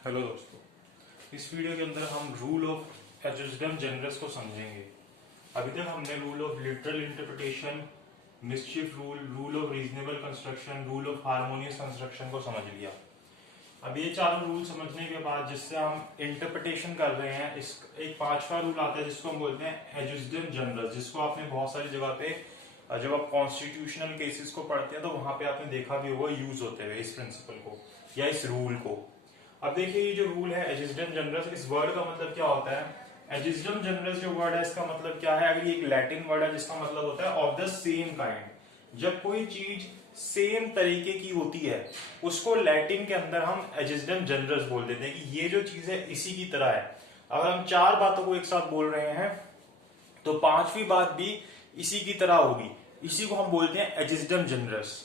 Hello दोस्तों, इस video के अंदर हम रूल ऑफ एडजस्टमेंट जनरल्स को समझेंगे। अभी तक हमने rule of literal interpretation, मिसचिफ rule, rule of reasonable construction, rule of harmonious construction को समझ लिया। अब ये चारों रूल समझने के बाद जिससे हम इंटरप्रिटेशन कर रहे हैं, इस एक पांचवा रूल आता है जिसको हम बोलते हैं एडजस्टमेंट जनरल्स, जिसको आपने बहुत सारी जगह पे जब आप कॉन्स्टिट्यूशनल केसेस को पढ़ते हैं तो वहां पे आपने देखा भी होगा यूज होते हुए इस प्रिंसिपल को या इस रूल को। अब देखिए ये जो रूल है एडजस्टमेंट जनरल्स, इस वर्ड का मतलब क्या होता है। एडजस्टमेंट जनरल्स जो वर्ड है इसका मतलब क्या है, अगर ये एक लैटिन वर्ड है जिसका मतलब होता है ऑफ द सेम काइंड। जब कोई चीज सेम तरीके की होती है उसको लैटिन के अंदर हम एडजस्टमेंट जनरल्स बोल देते हैं कि ये जो चीज है इसी की तरह है। अगर हम चार बातों को एक साथ बोल रहे हैं तो पांचवी बात भी इसी की तरह होगी, इसी को हम बोलते हैं एडजस्टमेंट जनरल्स।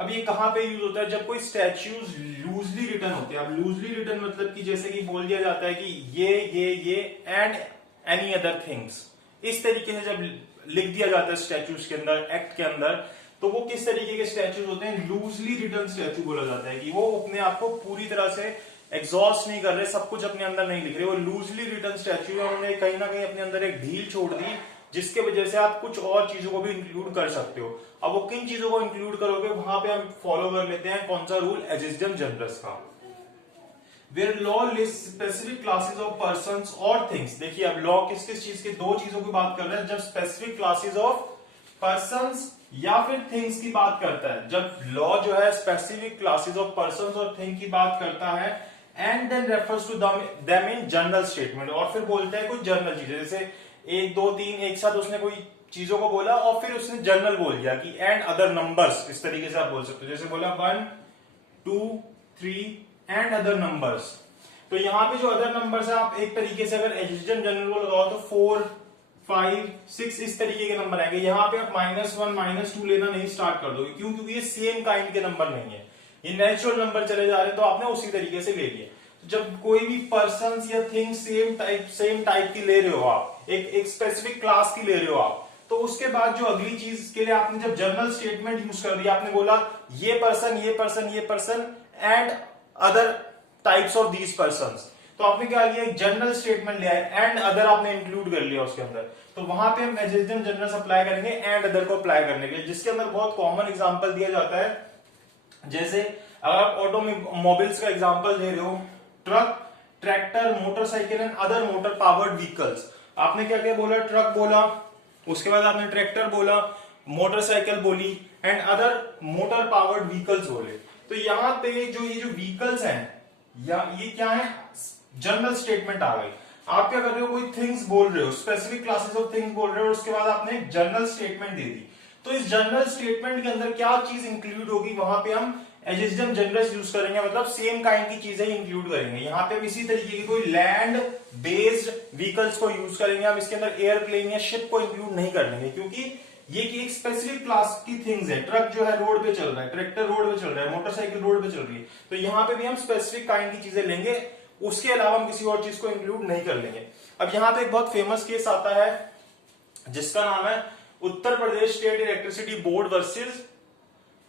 अब ये कहां पे यूज होता है, जब कोई स्टैच्यूज लूजली रिटन होते हैं। अब लूजली रिटन मतलब कि जैसे कि बोल दिया जाता है कि ये एंड एनी अदर थिंग्स, इस तरीके से जब लिख दिया जाता है स्टैच्यूज के अंदर, एक्ट के अंदर, तो वो किस तरीके के स्टैच्यूज होते हैं, लूजली रिटन स्टैच्यू बोला जाता है कि वो अपने आप को पूरी तरह से एग्जॉस्ट नहीं कर रहे, सब कुछ अपने अंदर नहीं लिख रहे, वो लूजली रिटन स्टैच्यू है, उन्होंने कहीं ना कहीं अपने अंदर एक ढील छोड़ दी जिसके वजह से आप कुछ और चीजों को भी इंक्लूड कर सकते हो। अब वो किन चीजों को इंक्लूड करोगे वहां पे हम फॉलो कर लेते हैं कौन सा रूल, एडजस्टमेंट जनरल्स का। Where law list specific classes of persons और थिंग्स। देखिए अब लॉ किस किस चीज के, दो चीजों की बात कर रहे हैं, जब स्पेसिफिक क्लासेस ऑफ पर्संस या फिर थिंग्स की बात करता है। जब लॉ जो है स्पेसिफिक क्लासेस ऑफ पर्संस और थिंग की बात करता है and then refers to them in general statement, और फिर बोलता है कुछ जनरल चीजें, जैसे एक दो तीन एक साथ उसने कोई चीजों को बोला और फिर उसने जनरल बोल दिया कि एंड अदर नंबर्स, इस तरीके से आप बोल सकते हो। जैसे बोला 1 2 3 एंड अदर नंबर्स, तो यहां पे जो अदर नंबर्स है आप एक तरीके से अगर एडजस्टमेंट जनरल को लगाओ तो 4 5 6 इस तरीके के नंबर आएंगे। यहां पे आप -1 -2 लेना नहीं स्टार्ट कर दोगे, क्यों? क्योंकि ये सेम काइंड के नंबर नहीं है, ये नेचुरल नंबर चले जा रहे हैं, तो आपने उसी तरीके से ले लिया। जब कोई भी पर्सन या थिंग सेम टाइप की ले रहे हो आप, एक स्पेसिफिक क्लास की ले रहे हो आप, तो उसके बाद जो अगली चीज के लिए आपने जब जनरल स्टेटमेंट यूज कर दिया, आपने बोला ये person and other types of these persons, तो आपने क्या लिया, एक जनरल स्टेटमेंट लिया है, एंड अदर आपने इंक्लूड कर लिया उसके अंदर, तो वहां पे हम एडजस्टमेंट जनरल्स अप्लाई करेंगे एंड अदर को अप्लाई करने के लिए, जिसके अंदर बहुत कॉमन एग्जांपल दिया जाता है। जैसे अगर आप ऑटोमोबाइल्स का एग्जांपल दे रहे हो, truck, tractor, motorcycle and other motor powered vehicles. आपने क्या क्या बोला, ट्रक बोला, उसके बाद आपने ट्रैक्टर बोला, मोटरसाइकिल बोली and other motor powered vehicles बोले। तो यहां पे जो ये जो व्हीकल्स हैं या ये क्या है, जनरल स्टेटमेंट आ गई। आप क्या कर रहे हो, कोई थिंग्स बोल रहे हो, स्पेसिफिक क्लासेस ऑफ थिंग्स बोल रहे हो, और उसके बाद आपने जनरल स्टेटमेंट दे दी। तो इस जनरल स्टेटमेंट के अंदर क्या चीज इंक्लूड होगी, वहां पे हम एडजस्टमेंट जनरल्स यूज करेंगे, मतलब सेम काइंड की चीजें इंक्लूड करेंगे। यहाँ पे हम इसी तरीके की कोई लैंड बेस्ड व्हीकल्स को यूज करेंगे, हम इसके अंदर एयरप्लेन या शिप को इंक्लूड नहीं कर लेंगे, क्योंकि ये की एक स्पेसिफिक क्लास की थिंग्स है। ट्रक जो है रोड पे चल रहा है, ट्रैक्टर रोड पे चल रहा है, मोटरसाइकिल रोड पे चल रही है, तो यहाँ पे भी हम स्पेसिफिक काइंड की चीजें लेंगे, उसके अलावा हम किसी और चीज को इंक्लूड नहीं कर लेंगे। अब यहाँ पे एक बहुत फेमस केस आता है जिसका नाम है Uttar Pradesh state electricity board versus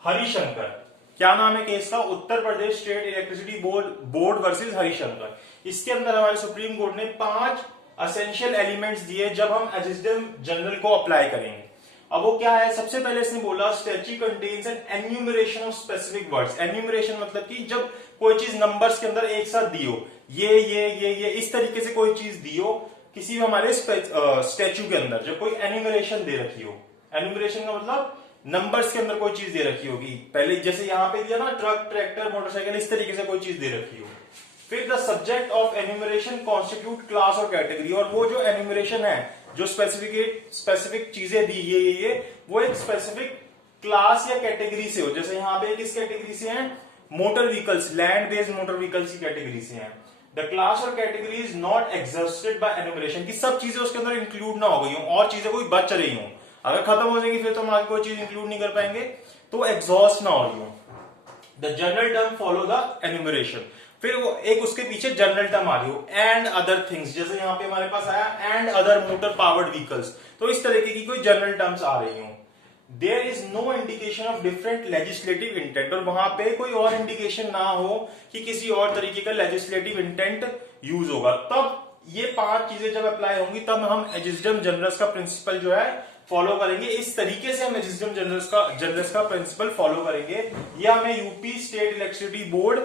Harishankar. क्या नाम है केस का, Uttar Pradesh state electricity board versus Harishankar. इसके अंदर हमारे सुप्रीम कोर्ट ने 5 असेंशियल एलिमेंट्स दिए जब हम एडजस्टमेंट जनरल को अप्लाई करेंगे। अब वो क्या है, सबसे पहले इसने बोला statue contains an enumeration of specific words. Enumeration मतलब कि जब कोई चीज नंबर्स के अंदर एक साथ दी हो, ये इस तरीके से कोई चीज दी हो किसी भी हमारे स्टैच्यू के अंदर, जब कोई एन्यूमरेशन दे रखी हो। एन्यूमरेशन का मतलब नंबर्स के अंदर कोई चीज दे रखी होगी, पहले जैसे यहां पे दिया ना ट्रक, ट्रैक्टर, मोटरसाइकिल, इस तरीके से कोई चीज दे रखी हो। फिर the subject of enumeration constitute class और कैटेगरी, और वो जो एन्यूमरेशन है, जो स्पेसिफिक चीजें दी ये वो एक स्पेसिफिक क्लास या कैटेगरी से हो। जैसे यहाँ पे किस कैटेगरी से है, motor vehicles, land based motor vehicles की कैटेगरी से है। द क्लास और category is not exhausted by enumeration, की सब चीजें उसके अंदर इंक्लूड ना हो गई हो और चीजें कोई बच रही हो, अगर खत्म हो जाएगी फिर तो हम आगे कोई चीज इंक्लूड नहीं कर पाएंगे, तो एग्जॉस्ट ना हो रही हो। The general term follow the enumeration, फिर वो एक उसके पीछे जनरल टर्म आ रही हो, एंड अदर थिंग्स, जैसे यहाँ पे हमारे पास आया and other motor powered vehicles, तो इस तरीके की कोई जनरल टर्म्स आ रही हो। There is no indication of different legislative intent, और वहां पे कोई और इंडिकेशन ना हो कि किसी और तरीके का लेजिस्लेटिव इंटेंट यूज होगा, तब ये 5 चीजें जब अप्लाई होंगी तब हम एजिस्डम जनरस का प्रिंसिपल जो है फॉलो करेंगे। इस तरीके से हम एजिस्डम जनरस का प्रिंसिपल फॉलो करेंगे। यह हमें UP state electricity board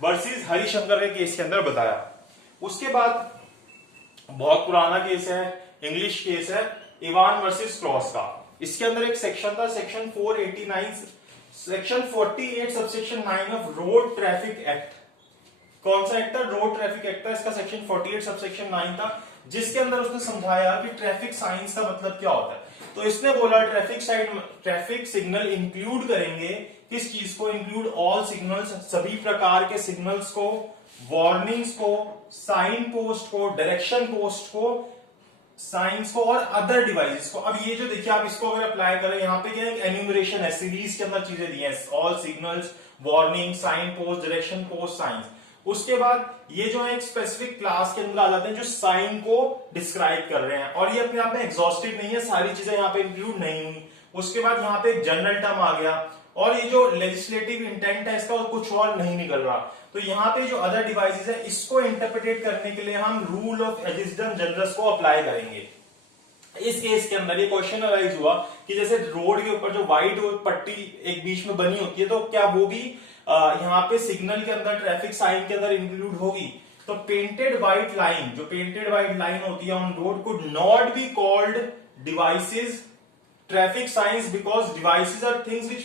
versus Harishankar के केस के अंदर बताया। उसके बाद बहुत पुराना केस है, इंग्लिश केस है, इवान वर्सेस क्रॉस का। इसके अंदर एक सेक्शन था, section 489, section 48 subsection 9 of road traffic act. कौन सा एक्ट था? रोड ट्रैफिक एक्ट था। इसका सेक्शन 48 सबसेक्शन 9 था, जिसके अंदर उसने समझाया कि ट्रैफिक साइंस का मतलब क्या होता है। तो इसने बोला ट्रैफिक सिग्नल इंक्लूड करेंगे, किस चीज को? इंक्लूड ऑल सिग्नल्स, सभी प्रकार के सिग्नल्स को, वार्निंग्स को, साइन पोस्ट को, डायरेक्शन पोस्ट को, साइंस को और अदर डिवाइसेस को। अब ये जो देखिए आप इसको अगर अप्लाई करें, यहाँ पे क्या है, एन्यूमरेशन है, सीरीज के अंदर चीजें दी हैं, all signals, warning, sign post, direction post, signs. उसके बाद ये जो है एक स्पेसिफिक क्लास के अंदर आ जाते हैं जो साइन को डिस्क्राइब कर रहे हैं, और ये अपने आप में एग्जॉस्टिव नहीं है, सारी चीजें यहाँ पे इंक्लूड नहीं हुई। उसके बाद यहाँ पे एक जनरल टर्म आ गया, और ये जो लेजिस्लेटिव इंटेंट है इसका कुछ और नहीं निकल रहा। तो यहाँ पे जो अदर डिवाइसेस है इसको इंटरप्रिटेट करने के लिए हम रूल ऑफ एजिस्डम जनरस को अप्लाई करेंगे। इस केस के अंदर ये क्वेश्चन अराइज हुआ कि जैसे रोड के ऊपर जो व्हाइट पट्टी एक बीच में बनी होती है, तो क्या वो भी यहाँ पे सिग्नल के अंदर, ट्रैफिक साइन के अंदर इंक्लूड होगी? तो पेंटेड व्हाइट लाइन, जो पेंटेड व्हाइट लाइन होती है on road, could not be called devices traffic signs because devices are things which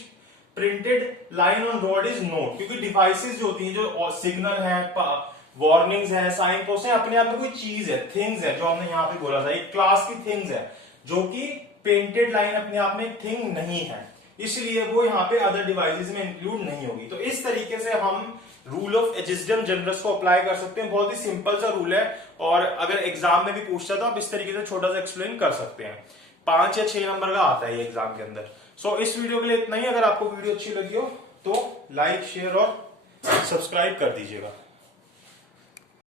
printed line on road is not. क्योंकि डिवाइसेस जो होती है, जो सिग्नल है, वार्निंग्स है, साइन पोस्ट है, अपने आप में कोई चीज है, थिंग्स है, जो हमने यहाँ पे बोला था, एक क्लास की थिंग्स है, जो कि पेंटेड लाइन अपने आप में थिंग नहीं है, इसलिए वो यहाँ पे अदर डिवाइसेस में इंक्लूड नहीं होगी। तो इस तरीके से हम रूल ऑफ एजिस्डम जनरस को अप्लाई कर सकते हैं। बहुत ही सिंपल सा रूल है, और अगर एग्जाम में भी पूछता तो आप इस तरीके से छोटा सा एक्सप्लेन कर सकते हैं। 5 या 6 नंबर का आता है ये एग्जाम के अंदर। सो इस वीडियो के लिए इतना ही। अगर आपको वीडियो अच्छी लगी हो तो लाइक, शेयर और सब्सक्राइब कर दीजिएगा।